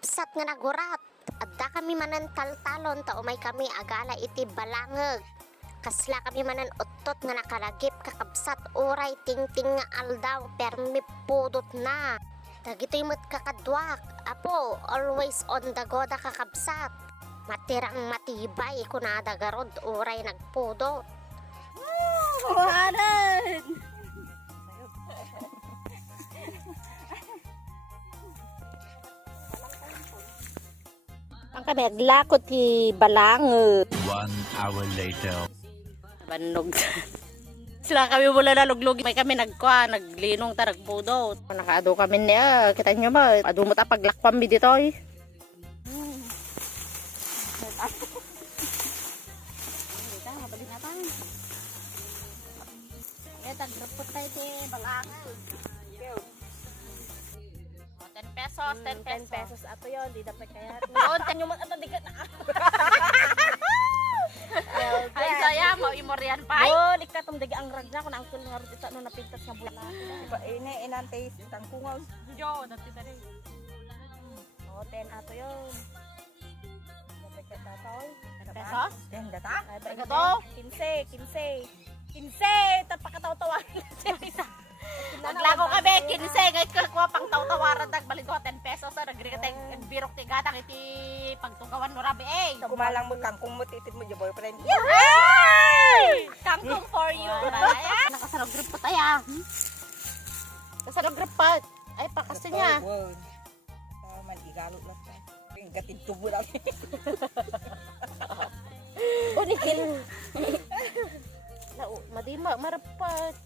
kakabsat nga nagurat. Adda kami manan taltalon ta umay kami agala iti balangeg. Kasla kami manan utot nga nakalagip kakabsat uray tingting nga aldaw permi pudot na. Dagitoy met kakadwak. Apo, always on the go da kakabsat. Matirang matibay kunada garod uray nagpudot. Kuhanan! Ang kami aglakot ki balangeg. 1 hour later. Banog. Sila kami mula naluglog. May kami naglinong ta nagpudot. Nakaado kami niya. Kita nyo ba? Ado mo ta paglakpam mi dito eh. Tagrapot tayo ti balangeg. 10 pesos, 10 pesos. Ato yun, di dapat kaya. Noon, tanyo mo ato, di ka na. Ay, saya, maimoryan pa. Oo, ikatom dagi ang ragna. Kung naangkul nga rin ito, napintas nga bulan. Ini inantay tangkungaw. Jo, dati tari. Oo, 10 ato yun. Dapat ka tatoy. Pesos? Den data? Ito to? 15. Tapakataw-tawaran. Naglako kami, 15. Ngayon kakuha pang taw-tawaran. Nagbalik ko 10 pesos. Nagri ka tayong birok ti gatang iti pagtugawan no rabi eh. Kumalang mo kangkung mo titit mo yung boyfriend. Yay! Kangkong for you. Nakasalog grip pa tayo. Kasalog grip pa. Ay, pakasi niya. Man, igalot lang tayo. Gatin tubo lang. Unikin. Madima, marapat.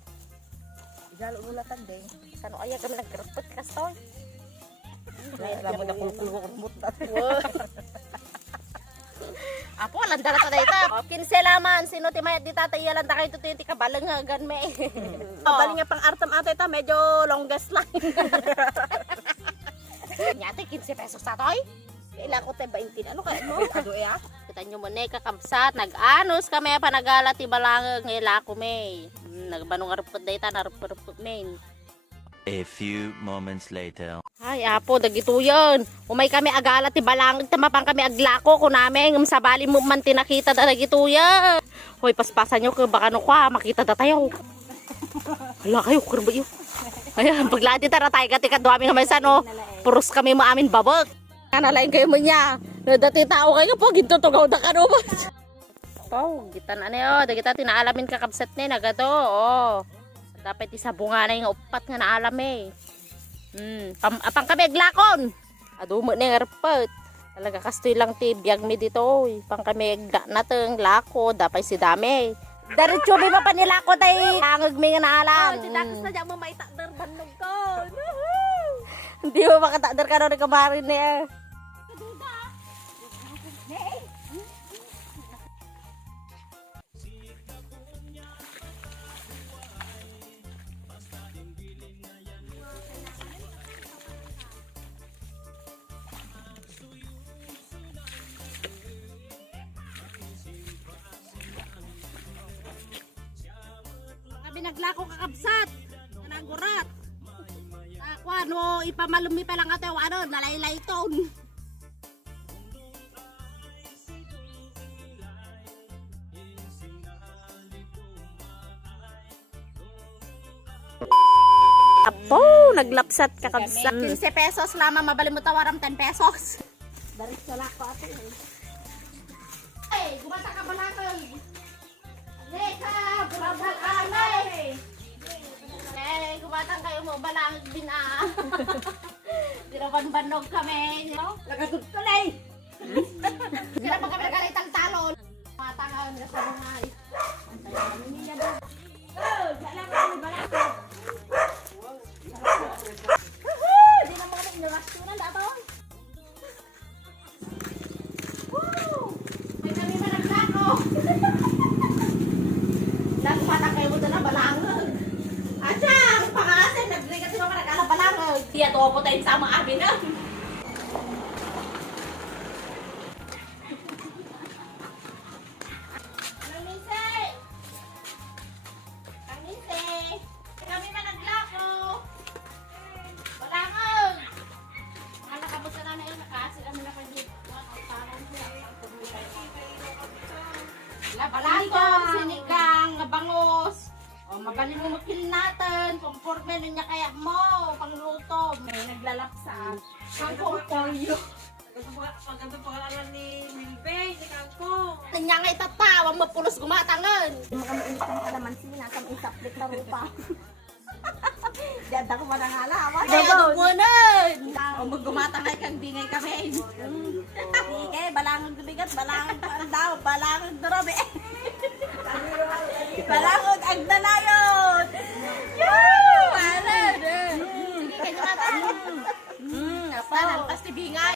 Igalot mo lang tagday. Sano kaya kami nag-grapot kastoy? Alam mo na kulkulukot natin. Apo, landa na to dito. 15 laman. Sino ti mayat di tatay landa kayo tuti ti kabalang gan me. Kabaling nga pang artam ata ito, medyo longest lang. Nyate 15 pesos sa toy. Ilang ko tayo 20. Ano kaya mo? Ado eh Kita nyo mo na kakabsat. Nag-anos kami panagala ti balangag ngayla ko may. Nagbanong arupot dayta narupot main. A few moments later. Ay, apo, dagito yun. Umay kami agala ti balangag. Tamapang kami aglako ko namin. Sa bali mo man tinakita da dagito yan. Hoy, paspasan nyo ka baka no kwa. Makita da tayo. Hala kayo, kurba yun. Ayan, paglati tara tayo ka tikadwami nga may sano. Puros kami mo amin babag. Nalain kayo mo niya. Dati tao kayo po, gintutugaw na ka naman. Oh, gitan ano yun. Dagita tinaalamin kakabsat ni nagado. Oh. Dapat isabunga na yung upat nga naalam eh. Apang kami aglakon. Adumo na yung arpat. Talaga kastoy lang ti biyag mi dito. Pang kami agla nateng lako. Dapat si dami. Daritso may mapanilako tayo. Hangag mi nga naalam. Si Dakas na dyan mo maitakdar banog ko. Hindi mo makatakdar ka na kamarin eh. Naglako kakabsat nagurat ako ano ipamalumi pa lang ato ano nalaylay ton apo naglapsat kakabsat 15 pesos lamang mabali mo tawaram 10 pesos darit sa lako ato ay gumata ka balakal Leka, burabal anay. Eh, gumatang kayo mo balang din ah. Dinaban-banog kami. Lagatod ko na eh. Sila pa kami nagalitang talon. Matangan ka sa mga Di na mga nirasunan dato. May kami managlako. Nagpata kayo mo na balangag. Asyang, pangasin, nagrigat sila ka nagkala balangag. Siya to po tayo sa mga amin na. Kami managlako. Balangag. Anak, kamusta na na yung nakas? Magaling mo magkilin natin. Conforme nun niya kaya mo. Pangluto. May naglalapsa. Kangkong polyo. Maganda pangalan ni Milbe, si Kangkong. Kanya nga itatawa mo pulos gumatangan. Mga mainit ng kalamansi, nasa may saplit na rupa. Diyan ako manangala. Kaya nagpunan. O maggumatangay kang bingay kami. Sige, balangon dumigat, balangon ang daw, balangon durabe. Balangon ang danayon. Sige, kanya nga tayo. Apa, nalpas ni bingay.